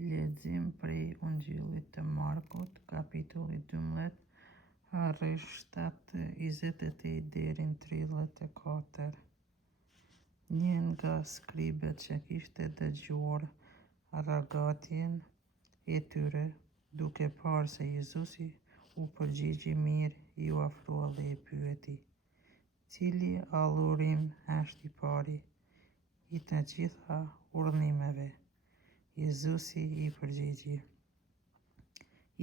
Lexim prej Ungjillit të Markut, kapitulli 12, rreth 7:28 deri në 34. Një nga skribet që kishte dëgjuar arrogatjen e tyre, duke parë se Jezusi u përgjigji mirë, iu afrua dhe i pyeti: "Cili adhurim është i pari i të gjitha urdhrimeve?" Jezusi i përgjigji: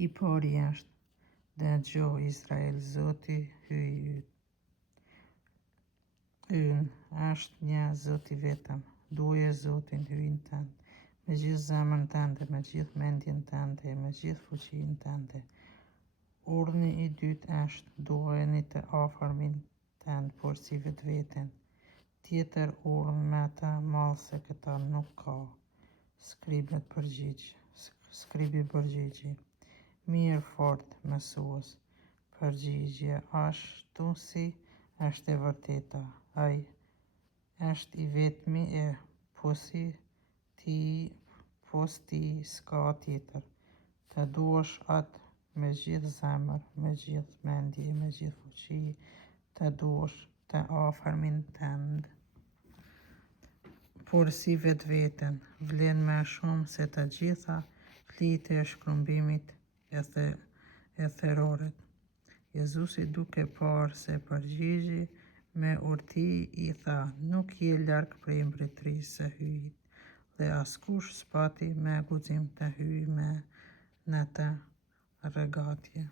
"I pari është: Dëgjo Izrael, Zoti Hyj ynë është një Zot i vetëm. Duaje Zotin Hyjin tënd me gjithë zemrën tënde, me gjithë mendjen tënde, me gjithë fuqinë tënde." Urdhri i dytë është: "Duajeni të afërmin tënd por si vetveten." Tjetër urdhër më të madh se këta nuk ka. Skribi përgjigji: "Mirë fort mësues, përgjigje ashtu si është e vërteta. Ai është i vetmi e pos ti s'ka tjetër. Të duash atë me gjithë zemër, me gjithë mendje, me gjithë fuqi, të duash të afërmin tënd por si vetveten. Vlen më shumë se të gjitha flitë e shkrumbimit e therroret." Jezusi, duke parë se përgjigji me urtësi, i tha: "Nuk je larg prej mbretërisë së Hyjit." Dhe askush s'pati me guxim të hyjë në të arrogatje.